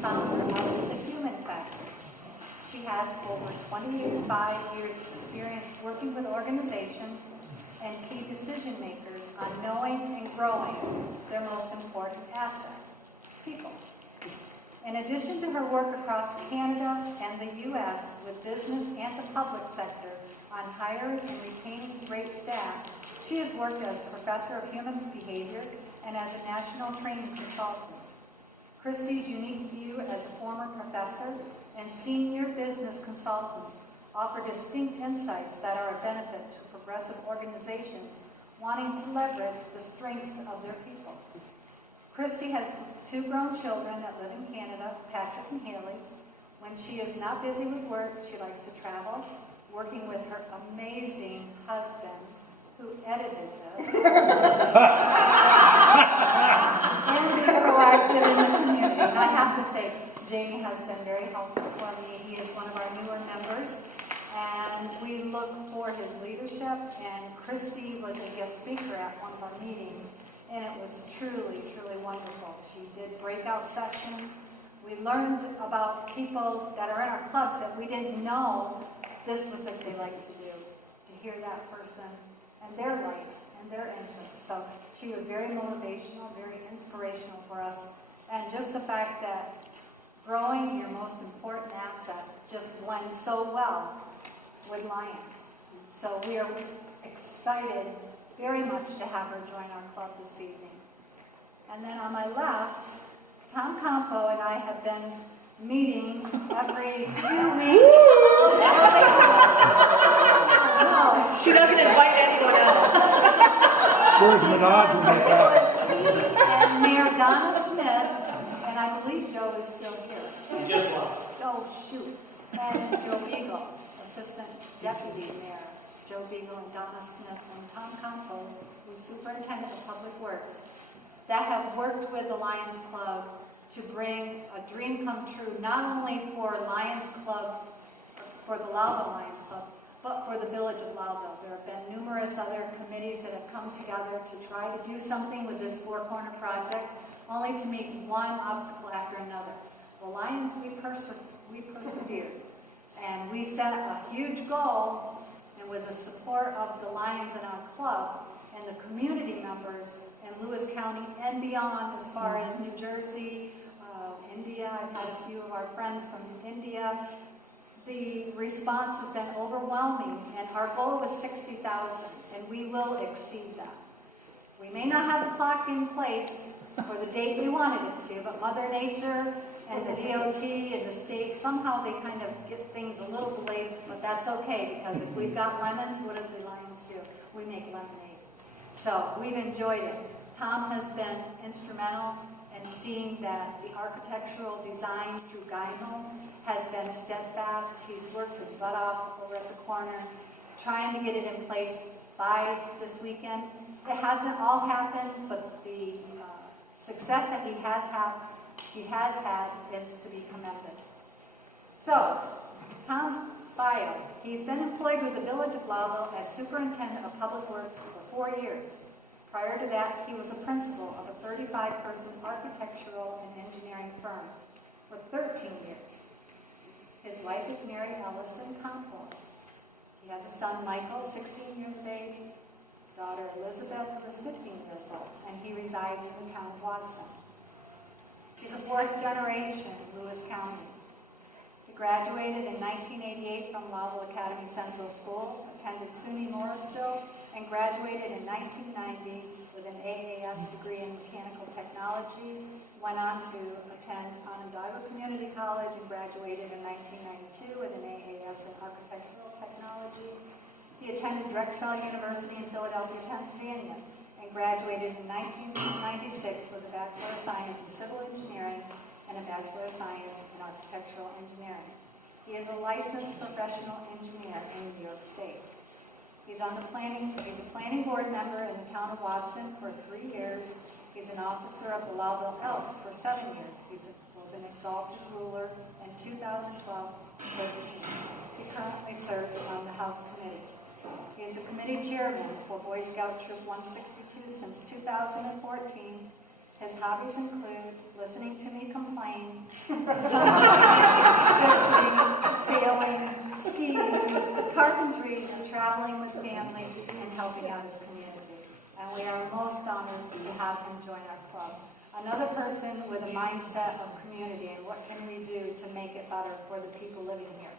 founder of the Human Factor. She has over 25 years experience working with organizations and key decision makers on knowing and growing their most important asset, people. In addition to her work across Canada and the U.S. with business and the public sector on hiring and retaining great staff, she has worked as professor of human behavior and as a national training consultant. Christy's unique view as a former professor and senior business consultant offer distinct insights that are a benefit to progressive organizations wanting to leverage the strengths of their people. Christy has 2 grown children that live in Canada, Patrick and Haley. When she is not busy with work, she likes to travel, working with her amazing husband, who edited this, and be proactive in the community. And I have to say, Jamie has been very helpful for me. He is one of our newer members, and we look for his leadership. And Christy was a guest speaker at one of our meetings, and it was truly, truly wonderful. She did breakout sessions. We learned about people that are in our clubs that we didn't know this was what they like to do, to hear that person and their likes and their interests. So she was very motivational, very inspirational for us. And just the fact that growing your most important asset just blends so well with Lions. So we are excited very much to have her join our club this evening. And then on my left, Tom Campo and I have been meeting every 2 weeks. No, She doesn't invite anyone else. Where's Minaj? And Mayor Donna Smith, and I believe Joe is still here. He just left. Oh, shoot. And Joe Beagle, Assistant Deputy Mayor. Joe Beagle and Donna Smith and Tom Campo, who's Superintendent of Public Works, that have worked with the Lions Club to bring a dream come true, not only for Lions Clubs, for the Lowville Lions Club, but for the village of Lowville. There have been numerous other committees that have come together to try to do something with this Four Corner project, only to meet one obstacle after another. The Lions, we persevered, and we set a huge goal, and with the support of the Lions in our club and the community members in Lewis County and beyond, as far as New Jersey, India. I've had a few of our friends from India. The response has been overwhelming, and our goal was 60,000, and we will exceed that. We may not have the clock in place for the date we wanted it to, but Mother Nature and the DOT and the state, somehow they kind of get things a little delayed, but that's okay, because if we've got lemons, what do the Lions do? We make lemonade. So we've enjoyed it. Tom has been instrumental in seeing that the architectural design through Geimel has been steadfast. He's worked his butt off over at the corner, trying to get it in place by this weekend. It hasn't all happened, but the success that he has had is to be commended. So, Tom's bio. He's been employed with the Village of Lowville as Superintendent of Public Works for 4 years. Prior to that, he was a principal of a 35-person architectural and engineering firm for 13 years. His wife is Mary Ellison Campo. He has a son, Michael, 16 years of age, daughter Elizabeth, who is 15 years old, and he resides in the town of Watson. He's a 4th generation Lewis County. He graduated in 1988 from Lowville Academy Central School, attended SUNY Morrisville, and graduated in 1990 with an AAS degree in mechanical technology, went on to attend Onondaga Community College and graduated in 1992 with an AAS in architectural technology. He attended Drexel University in Philadelphia, Pennsylvania, and graduated in 1996 with a Bachelor of Science in Civil Engineering and a Bachelor of Science in Architectural Engineering. He is a licensed professional engineer in New York State. He's a planning board member in the town of Watson for 3 years. He's an officer of the Lowville Elks for 7 years. He was an exalted ruler in 2012-13. He currently serves on the House Committee. He is the committee chairman for Boy Scout Troop 162 since 2014. His hobbies include listening to me complain plane, fishing, sailing, skiing, carpentry, and traveling with families and helping out his community. And we are most honored to have him join our club. Another person with a mindset of community and what can we do to make it better for the people living here.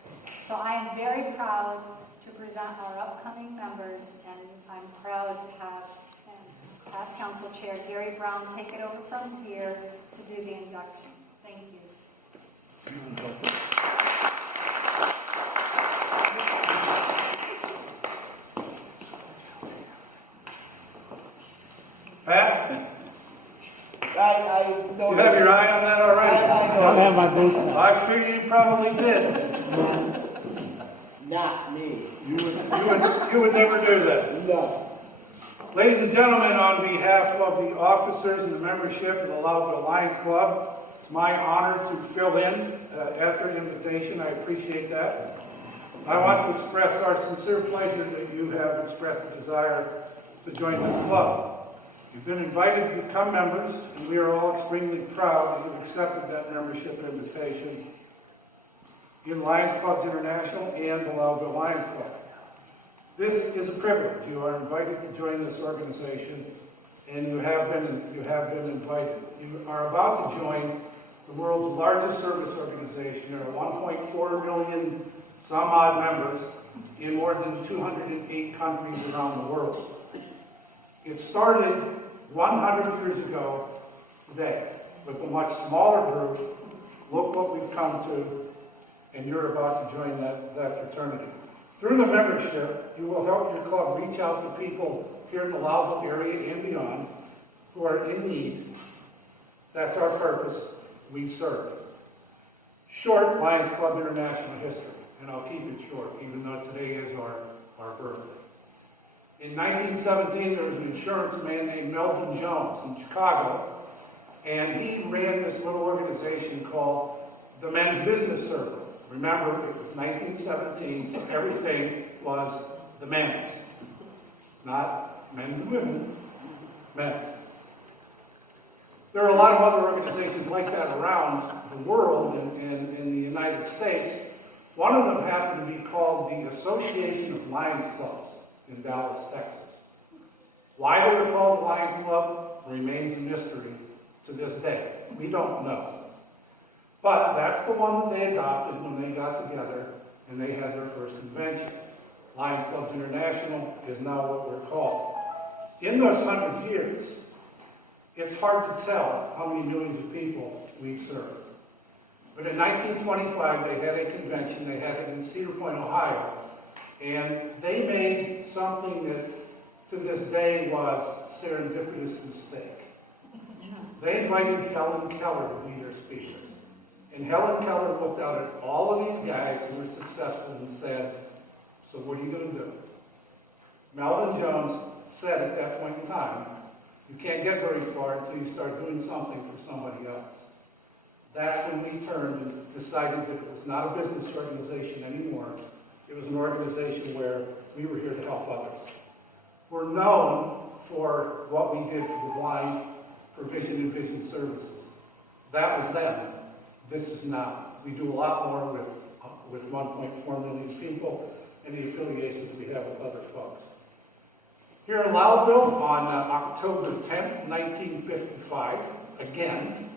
So I am very proud to present our upcoming members, and I'm proud to have past council chair Gary Brown take it over from here to do the induction. Thank you. Pat? I You have your eye on that already? I have my boots on. I figure you probably did. Not me. You would never do that. No. Ladies and gentlemen, on behalf of the officers and the membership of the Lowville Lions Club, it's my honor to fill in at their invitation. I appreciate that. I want to express our sincere pleasure that you have expressed a desire to join this club. You've been invited to become members, and we are all extremely proud that you've accepted that membership invitation in Lions Clubs International and the Lowville Lions Club. This is a privilege. You are invited to join this organization, and you have been invited. You are about to join the world's largest service organization. There are 1.4 million some odd members in more than 208 countries around the world. It started 100 years ago today with a much smaller group. Look what we've come to, and you're about to join that fraternity. Through the membership, you will help your club reach out to people here in the Lowville area and beyond who are in need. That's our purpose. We serve. Short Lions Club International history, and I'll keep it short, even though today is our birthday. In 1917, there was an insurance man named Melvin Jones in Chicago, and he ran this little organization called the Men's Business Circle. Remember, it was 1917, so everything was the men's. Not men's and women, men's. There are a lot of other organizations like that around the world and in the United States. One of them happened to be called the Association of Lions Clubs in Dallas, Texas. Why they were called the Lions Club remains a mystery to this day. We don't know. But that's the one that they adopted when they got together and they had their first convention. Lions Clubs International is now what we're called. In those 100 years, it's hard to tell how many millions of people we've served. But in 1925, they had a convention. They had it in Cedar Point, Ohio. And they made something that to this day was a serendipitous mistake. They invited Helen Keller to be their speaker. And Helen Keller looked out at all of these guys who were successful and said, so what are you going to do? Melvin Jones said at that point in time, you can't get very far until you start doing something for somebody else. That's when we turned and decided that it was not a business organization anymore. It was an organization where we were here to help others. We're known for what we did for the blind, for vision and vision services. That was then. This is now. We do a lot more with 1.4 million people and the affiliations we have with other folks. Here in Lowville on October 10th, 1955, again,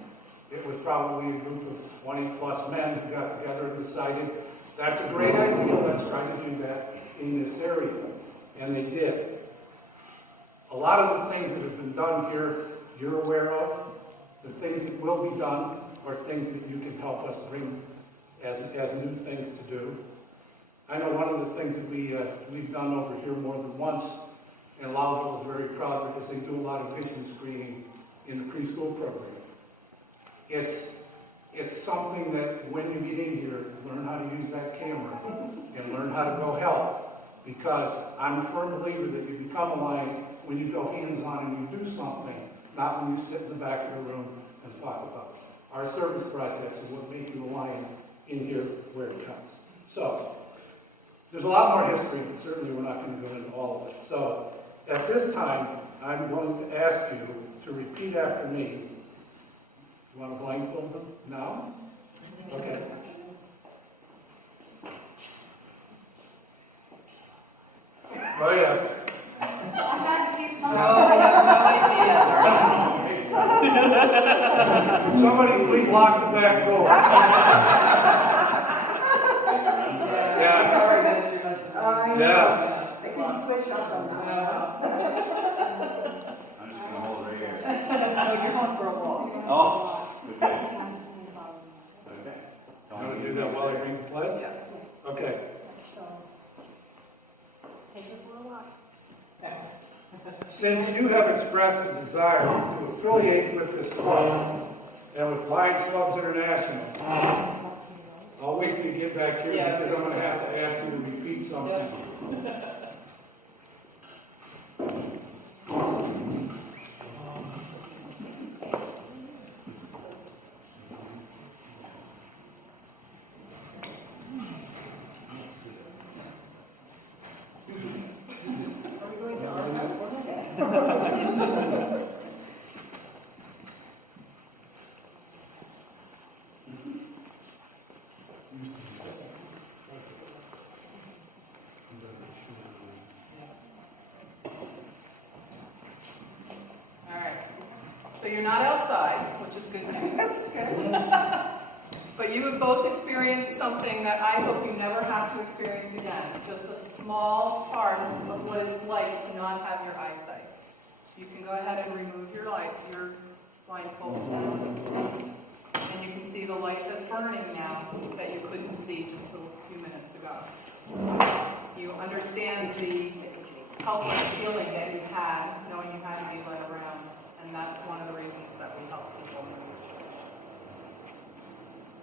it was probably a group of 20 plus men who got together and decided that's a great idea, let's try to do that in this area. And they did. A lot of the things that have been done here, you're aware of. The things that will be done are things that you can help us bring as new things to do. I know one of the things that we've done over here more than once, and Lowville is very proud because they do a lot of vision screening in the preschool program. It's something that when you get in here, learn how to use that camera and learn how to go help. Because I'm a firm believer that you become a lion when you go hands-on and you do something, not when you sit in the back of the room and talk about it. Our service projects are what make you a lion in here where it counts. So, there's a lot more history, but certainly we're not going to go into all of it. So, at this time, I'm going to ask you to repeat after me. You want to blindfold them now? Okay. Oh, yeah. I had to keep some. No, I have no idea. Somebody please lock the back door. Yeah. Sorry, that's your husband. Yeah. I can switch up on that. I'm just gonna hold right here. No, you're going for a walk. Oh, okay. Okay. You want to do that while I read the pledge? Yeah. Okay. So, take it for a walk. Since you have expressed a desire to affiliate with this club and with Lions Clubs International, I'll wait till you get back here Yeah. because I'm going to have to ask you to repeat something. Are we going to our house? All right. So you're not outside, which is good news. That's good. But you have both experienced something that I hope you never have to experience again. Just a small part of what it's like to not have your eyesight. You can go ahead and remove your blindfolds now. And you can see the light that's burning now that you couldn't see just a few minutes ago. You understand the helpless feeling that you had knowing you had to be led around. And that's one of the reasons that we help people in this situation.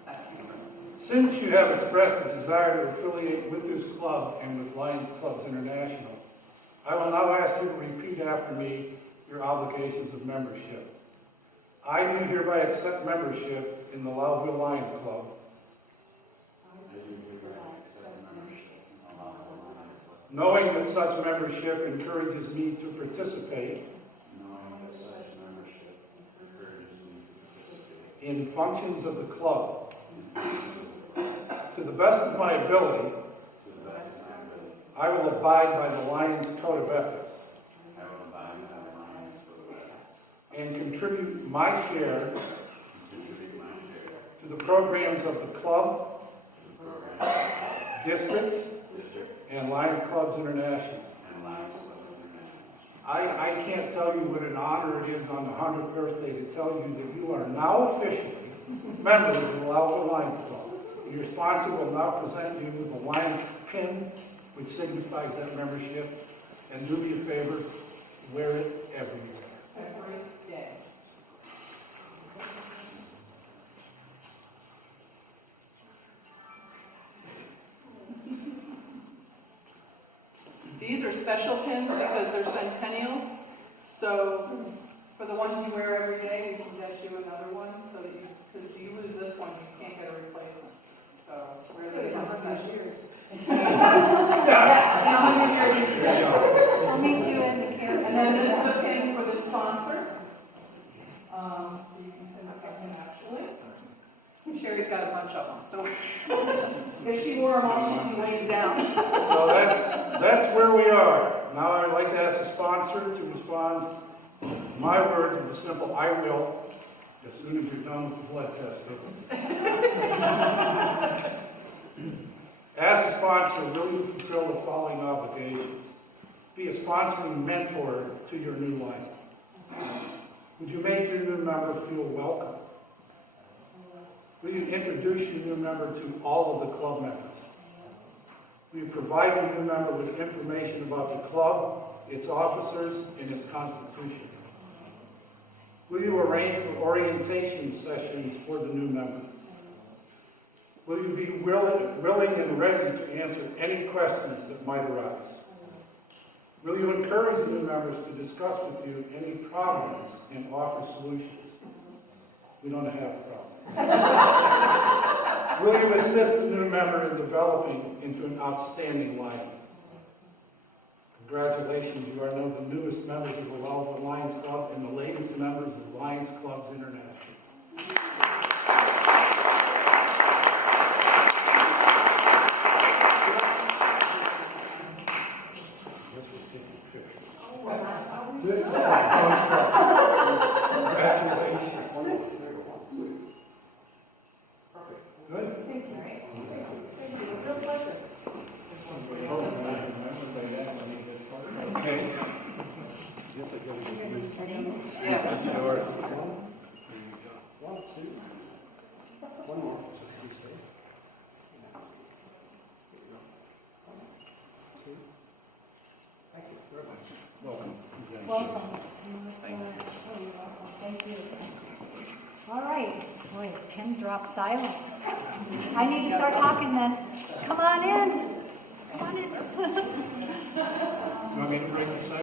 Thank you. Since you have expressed a desire to affiliate with this club and with Lions Clubs International, I will now ask you to repeat after me your obligations of membership. I do hereby accept membership in the Lowville Lions Club, knowing that such membership encourages me to participate in functions of the club to the best of my ability. I will abide by the Lions Code of Ethics and contribute my share to the programs of the club, district, and Lions Clubs International. I can't tell you what an honor it is on the 100th birthday to tell you that you are now officially members of the Lowville Lions Club. Your sponsor will now present you with a Lions pin, which signifies that membership. And do me a favor, wear it everywhere. Every day. These are special pins because they're centennial. So for the ones you wear every day, we can get you another one so that because if you lose this one, you can't get a replacement. So wear these ones special. Yes, in 100 years you can. I'll meet you in the care. And then this is a pin for the sponsor. You can pin this up in actually. Sherry's got a bunch of them, so if she wore them all, she'd be laying down. So that's where we are. Now I'd like to ask the sponsor to respond to my words of the simple "I will" as soon as you're done with the blood test. As a sponsor, will you fulfill the following obligations? Be a sponsoring mentor to your new life. Would you make your new member feel welcome? Will you introduce your new member to all of the club members? Will you provide your new member with information about the club, its officers, and its constitution? Will you arrange for orientation sessions for the new member? Will you be willing and ready to answer any questions that might arise? Will you encourage the new members to discuss with you any problems and offer solutions? We don't have a problem. Will you assist the new member in developing into an outstanding lion? Congratulations, you are now the newest members of the Lowville Lions Club and the latest members of Lions Clubs International. It's yours. One, two. One more, just to be safe. There you go. One, two. Thank you very much. Welcome. Welcome. Oh, you're welcome. Thank you. All right. Boy, pin drop silence. I need to start talking then. Come on in. Come on in. You want me to bring this up?